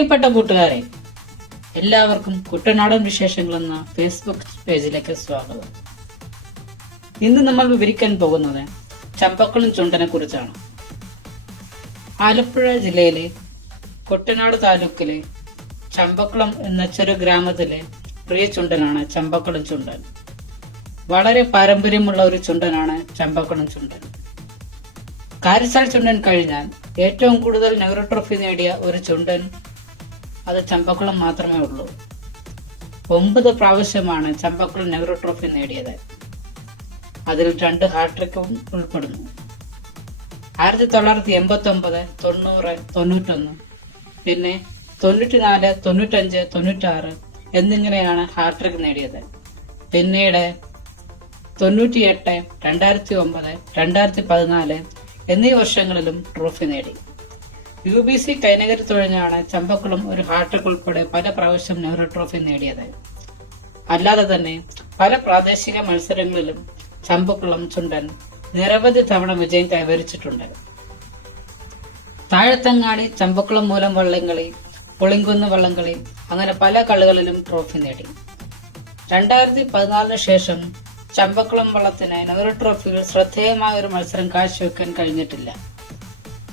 പ്രിയപ്പെട്ട കൂട്ടുകാരെ, എല്ലാവർക്കും കുട്ടനാടൻ വിശേഷങ്ങൾ എന്ന ഫേസ്ബുക്ക് പേജിലേക്ക് സ്വാഗതം. ഇന്ന് നമ്മൾ വിവരിക്കാൻ പോകുന്നത് ചമ്പക്കുളം ചുണ്ടനെ കുറിച്ചാണ്. ആലപ്പുഴ ജില്ലയിലെ കുട്ടനാട് താലൂക്കിലെ ചമ്പക്കുളം എന്ന ചെറു ഗ്രാമത്തിലെ പ്രിയ ചുണ്ടനാണ് ചമ്പക്കുളം ചുണ്ടൻ. വളരെ പാരമ്പര്യമുള്ള ഒരു ചുണ്ടനാണ് ചമ്പക്കുളം ചുണ്ടൻ. കാരിച്ചാൽ ചുണ്ടൻ കഴിഞ്ഞാൽ ഏറ്റവും കൂടുതൽ നെഹ്റു ട്രോഫി നേടിയ ഒരു ചുണ്ടൻ അത് ചമ്പക്കുളം മാത്രമേ ഉള്ളൂ. 9 പ്രാവശ്യമാണ് ചമ്പക്കുളം നെഹ്റു ട്രോഫി നേടിയത്. അതിൽ 2 ഹാട്രിക്കും ഉൾപ്പെടുന്നു. 1989, 90, 91, പിന്നെ 94, 95, 96 എന്നിങ്ങനെയാണ് ഹാട്രിക് നേടിയത്. പിന്നീട് 98, 2009, 2014 എന്നീ വർഷങ്ങളിലും ട്രോഫി നേടി. UBC കൈനകരി തുഴഞ്ഞാണ് ചമ്പക്കുളം ഒരു ഹാട്രിക് ഉൾപ്പെടെ പല പ്രാവശ്യം നെഹ്റു ട്രോഫി നേടിയത്. അല്ലാതെ തന്നെ പല പ്രാദേശിക മത്സരങ്ങളിലും ചമ്പക്കുളം ചുണ്ടൻ നിരവധി തവണ വിജയം കൈവരിച്ചിട്ടുണ്ട്. താഴത്തങ്ങാടി, ചമ്പക്കുളം മൂലം വള്ളംകളി, പുളിങ്കുന്ന് വള്ളംകളി അങ്ങനെ പല കളികളിലും ട്രോഫി നേടി. 2014 ശേഷം ചമ്പക്കുളം വള്ളത്തിന് നെഹ്റു ട്രോഫിയിൽ ശ്രദ്ധേയമായ ഒരു മത്സരം കാഴ്ചവെക്കാൻ കഴിഞ്ഞിട്ടില്ല.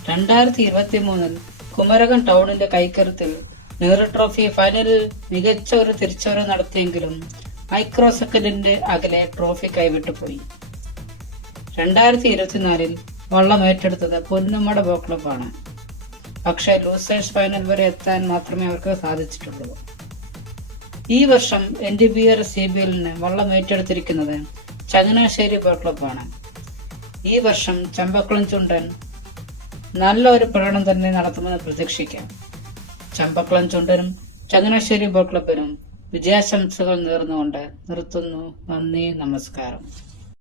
2023 കുമരകം ടൗണിന്റെ കൈക്കരുത്തിൽ നെഹ്റു ട്രോഫി ഫൈനലിൽ മികച്ച ഒരു തിരിച്ചുവരവ് നടത്തിയെങ്കിലും മൈക്രോ സെക്കൻഡിന്റെ അകലെ ട്രോഫി കൈവിട്ടുപോയി. 2024 വള്ളം ഏറ്റെടുത്തത് പൊന്നുമട ബോട്ട് ക്ലബ്ബാണ്. പക്ഷേ ലൂസേഴ്സ് ഫൈനൽ വരെ എത്താൻ മാത്രമേ അവർക്ക് സാധിച്ചിട്ടുള്ളൂ. ഈ വർഷം NTBR CBLന് വള്ളം ഏറ്റെടുത്തിരിക്കുന്നത് ചങ്ങനാശ്ശേരി ബോട്ട് ക്ലബ്ബാണ്. ഈ വർഷം ചമ്പക്കുളം ചുണ്ടൻ നല്ല ഒരു പ്രകടനം തന്നെ നടത്തുമെന്ന് പ്രതീക്ഷിക്കാം. ചമ്പക്കുളം ചുണ്ടനും ചങ്ങനാശ്ശേരി ബോട്ട് ക്ലബ്ബിനും വിജയാശംസകൾ നേർന്നുകൊണ്ട് നിർത്തുന്നു. നന്ദി, നമസ്കാരം.